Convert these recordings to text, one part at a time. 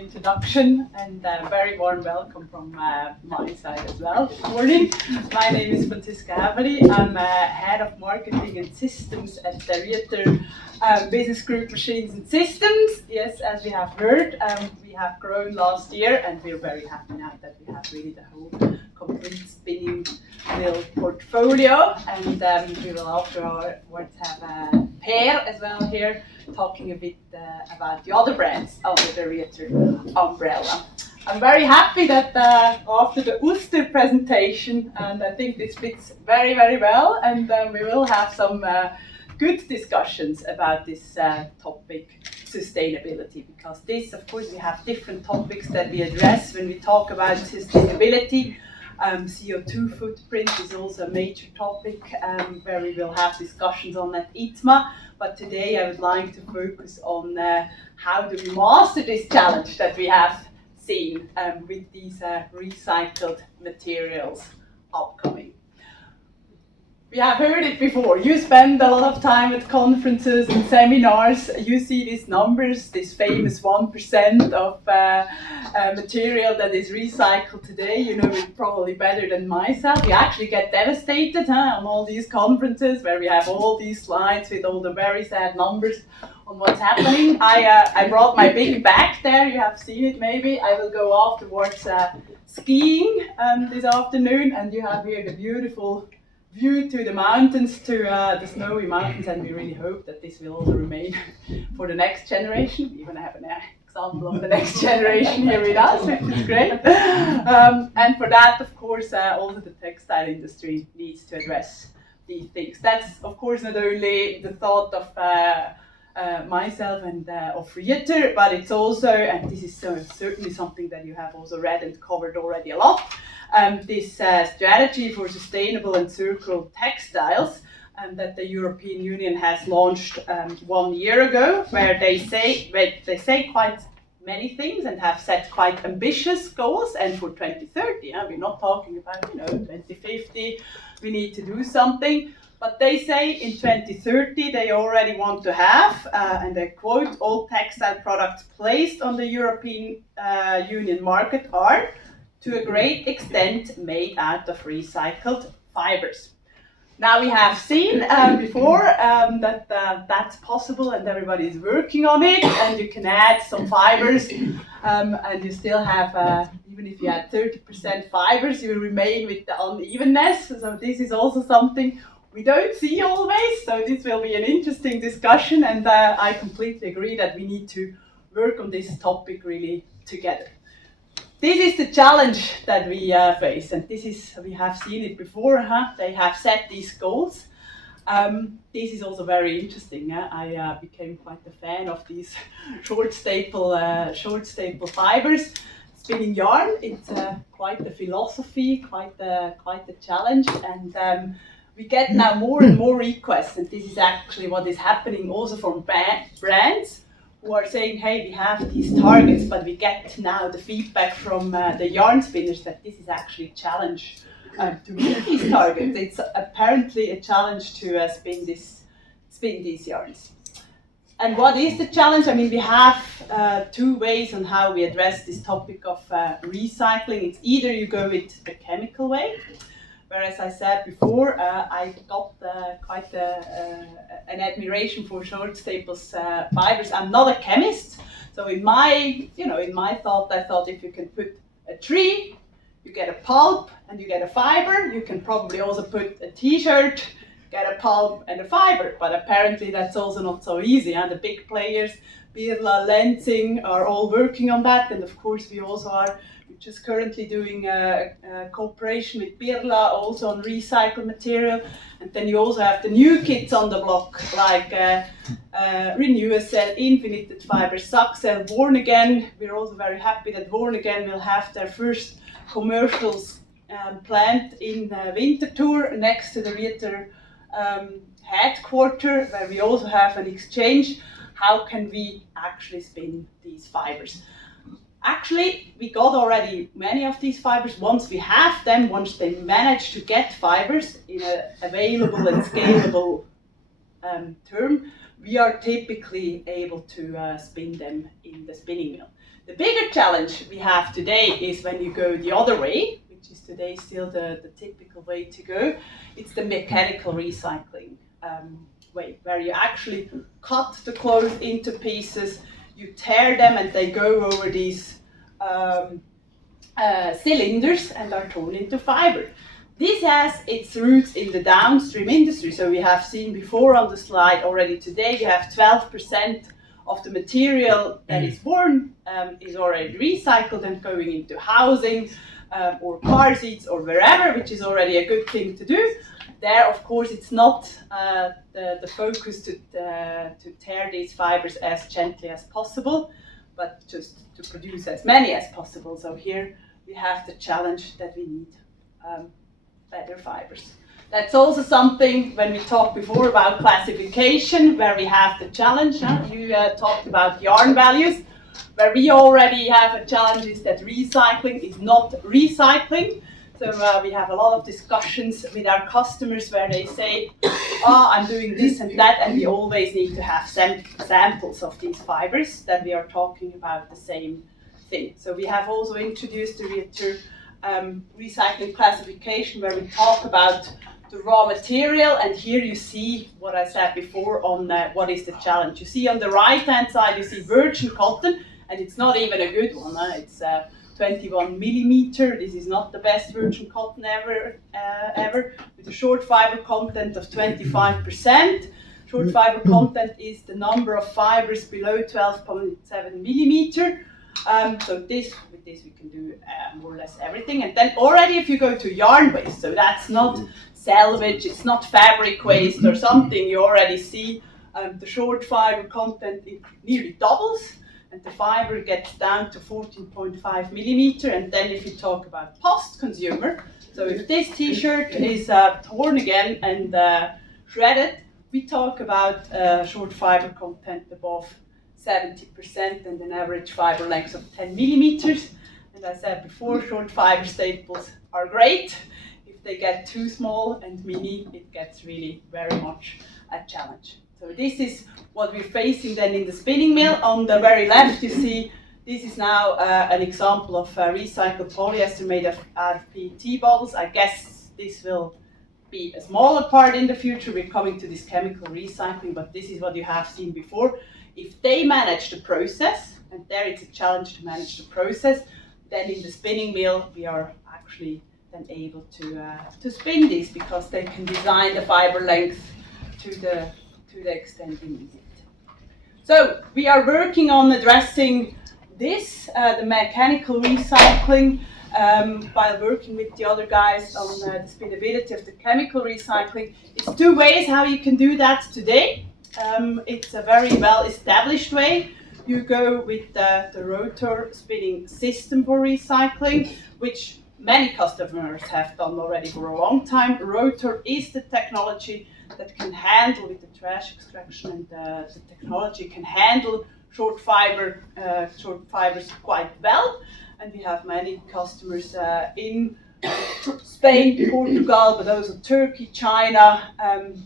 introduction, and very warm welcome from my side as well. Good morning. My name is Franziska Häfeli. I'm Head of Marketing and Systems at the Rieter Business Group Machines and Systems. Yes, as we have heard, we have grown last year, and we're very happy now that we have really the whole complete spinning mill portfolio. And we will afterwards have Per as well here, talking a bit about the other brands under the Rieter umbrella. I'm very happy that after the Uster presentation, and I think this fits very, very well, and we will have some good discussions about this topic, sustainability, because this, of course, we have different topics that we address when we talk about sustainability. CO2 footprint is also a major topic where we will have discussions on at ITMA. But today I would like to focus on how do we master this challenge that we have seen with these recycled materials upcoming. We have heard it before. You spend a lot of time at conferences and seminars. You see these numbers, this famous 1% of material that is recycled today. You know it probably better than myself. You actually get devastated on all these conferences where we have all these slides with all the very sad numbers on what's happening. I brought my big bag there. You have seen it maybe. I will go afterwards skiing this afternoon, and you have here the beautiful view to the mountains, to the snowy mountains, and we really hope that this will also remain for the next generation. We even have an example of the next generation here with us, which is great. And for that, of course, also the textile industry needs to address these things. That's, of course, not only the thought of myself and of Rieter, but it's also, and this is certainly something that you have also read and covered already a lot, this strategy for sustainable and circular textiles that the European Union has launched 1 year ago, where they say quite many things and have set quite ambitious goals. And for 2030, we're not talking about 2050. We need to do something. But they say in 2030 they already want to have, and I quote, all textile products placed on the European Union market are, to a great extent, made out of recycled fibers. Now we have seen before that that's possible, and everybody is working on it, and you can add some fibers, and you still have, even if you add 30% fibers, you remain with the unevenness. So this is also something we don't see always, so this will be an interesting discussion, and I completely agree that we need to work on this topic really together. This is the challenge that we face, and we have seen it before. They have set these goals. This is also very interesting. I became quite a fan of these short staple fibers. Spinning yarn, it's quite a philosophy, quite a challenge, and we get now more and more requests, and this is actually what is happening also from brands who are saying, hey, we have these targets, but we get now the feedback from the yarn spinners that this is actually a challenge to meet these targets. It's apparently a challenge to spin these yarns. And what is the challenge? I mean, we have two ways on how we address this topic of recycling. It's either you go with the chemical way, where, as I said before, I got quite an admiration for short staples fibers. I'm not a chemist, so in my thought, I thought if you can put a tree, you get a pulp and you get a fiber. You can probably also put a T-shirt, get a pulp and a fiber. But apparently that's also not so easy. And the big players, Birla, Lenzing, are all working on that, and of course we also are. Just currently doing a cooperation with Birla also on recycled material, and then you also have the new kids on the block like Renewacell, Infinited Fibers, Saxel, Born Again. We're also very happy that Born Again will have their first commercials plant in Winterthur next to the Rieter headquarters, where we also have an exchange. How can we actually spin these fibers? Actually, we got already many of these fibers. Once we have them, once they manage to get fibers in an available and scalable term, we are typically able to spin them in the spinning mill. The bigger challenge we have today is when you go the other way, which is today still the typical way to go. It's the mechanical recycling way, where you actually cut the clothes into pieces, you tear them, and they go over these cylinders and are torn into fiber. This has its roots in the downstream industry. So we have seen before on the slide already today, we have 12% of the material that is worn is already recycled and going into housing or car seats or wherever, which is already a good thing to do. There, of course, it's not the focus to tear these fibers as gently as possible, but just to produce as many as possible. So here we have the challenge that we need better fibers. That's also something when we talked before about classification, where we have the challenge. You talked about yarn values. Where we already have a challenge is that recycling is not recycling. So we have a lot of discussions with our customers where they say, oh, I'm doing this and that, and we always need to have samples of these fibers that we are talking about the same thing. So we have also introduced the Rieter recycling classification, where we talk about the raw material, and here you see what I said before on what is the challenge. You see on the right hand side you see virgin cotton, and it's not even a good one. It's 21 millimeter. This is not the best virgin cotton ever, with a short fiber content of 25%. Short fiber content is the number of fibers below 12.7 millimeter. So with this we can do more or less everything. And then already if you go to yarn waste, so that's not salvage, it's not fabric waste or something, you already see the short fiber content nearly doubles, and the fiber gets down to 14.5 millimeter. And then if you talk about post-consumer, so if this t-shirt is torn again and shredded, we talk about short fiber content above 70% and an average fiber length of 10 millimeters. And I said before, short fiber staples are great. If they get too small and mini, it gets really very much a challenge. So this is what we're facing then in the spinning mill. On the very left, you see this is now an example of recycled polyester made out of PET bottles. I guess this will be a smaller part in the future. We're coming to this chemical recycling, but this is what you have seen before. If they manage the process, and there it's a challenge to manage the process, then in the spinning mill we are actually then able to spin these, because they can design the fiber length to the extent we need it. So we are working on addressing this, the mechanical recycling, by working with the other guys on the spinability of the chemical recycling. It's two ways how you can do that today. It's a very well established way. You go with the rotor spinning system for recycling, which many customers have done already for a long time. Rotor is the technology that can handle, with the trash extraction, and the technology can handle short fibers quite well. And we have many customers in Spain, Portugal, but also Turkey, China,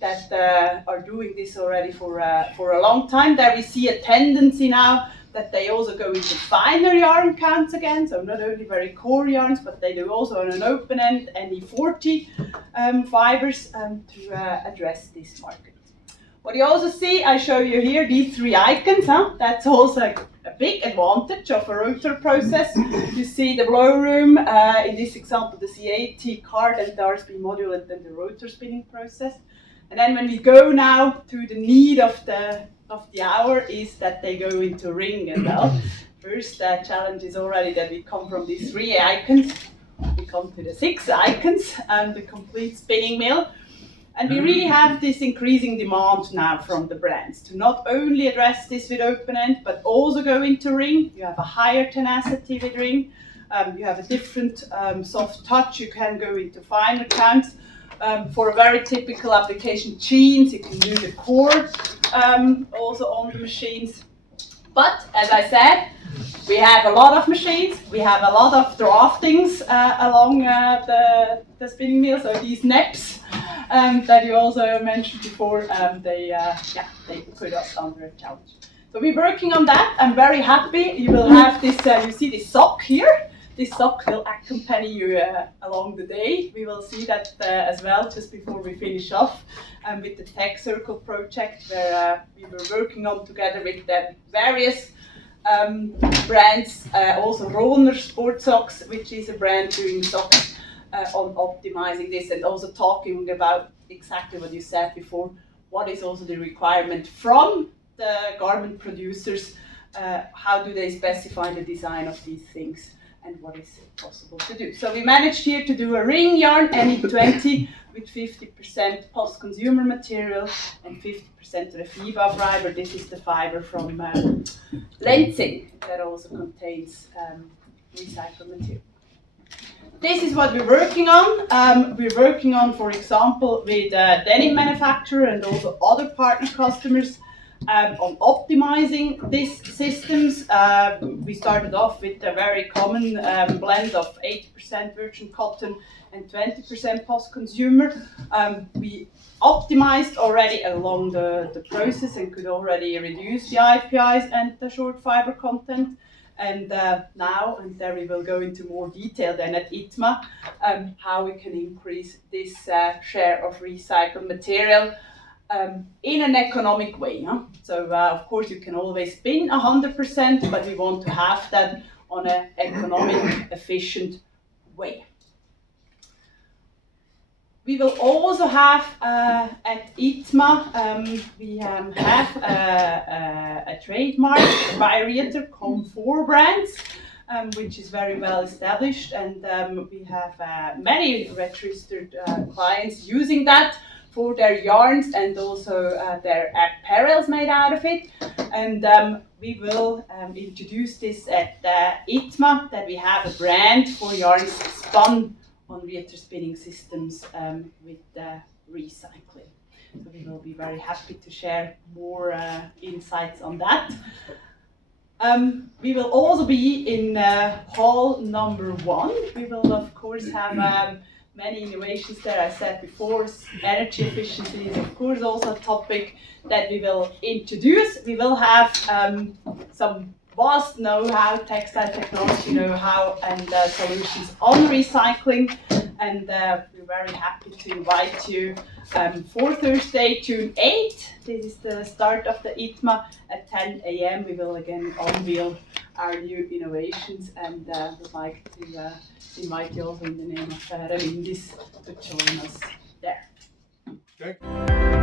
that are doing this already for a long time. There we see a tendency now that they also go into finer yarn counts again, so not only very core yarns, but they do also on an open end NE40 fibers to address this market. What you also see, I show you here these three icons. That's also a big advantage of a rotor process. You see the blow room, in this example the C80 card and the RSP module, and then the rotor spinning process. And then when we go now to the need of the hour is that they go into ring as well. First challenge is already that we come from these three icons, we come to the 6 icons and the complete spinning mill. And we really have this increasing demand now from the brands to not only address this with open end, but also go into ring. You have a higher tenacity with ring. You have a different soft touch. You can go into finer counts. For a very typical application, jeans, you can do the cord also on the machines. But as I said, we have a lot of machines. We have a lot of draftings along the spinning mill. So these NEPs that you also mentioned before, they put us under a challenge. So we're working on that. I'm very happy. You will have this, you see this sock here. This sock will accompany you along the day. We will see that as well just before we finish off with the Tech Circle project, where we were working on together with various brands, also Roner Sport Socks, which is a brand doing socks on optimizing this, and also talking about exactly what you said before, what is also the requirement from the garment producers, how do they specify the design of these things, and what is possible to do. So we managed here to do a ring yarn NE20 with 50% post-consumer material and 50% Refiba fiber. This is the fiber from Lenzing that also contains recycled material. This is what we're working on. We're working on, for example, with denim manufacturer and also other partner customers on optimizing these systems. We started off with a very common blend of 80% virgin cotton and 20% post-consumer. We optimized already along the process and could already reduce the IPIs and the short fiber content. And now, and there we will go into more detail then at ITMA, how we can increase this share of recycled material in an economic way. Huh? So of course you can always spin 100%, but we want to have that on an economic, efficient way. We will also have at ITMA, we have a trademark by Rieter, COM4 brands, which is very well established, and we have many registered clients using that for their yarns and also their apparels made out of it. And we will introduce this at ITMA, that we have a brand for yarns spun on Rieter spinning systems with recycling. So we will be very happy to share more insights on that. We will also be in hall number 1. We will of course have many innovations there. I said before, energy efficiency is of course also a topic that we will introduce. We will have some vast know-how, textile technology know-how, and solutions on recycling. And we're very happy to invite you for Thursday, June 8th. This is the start of the ITMA at 10 a.m. We will again unveil our new innovations, and would like to invite you also in the name of Remindis to join us there. Okay.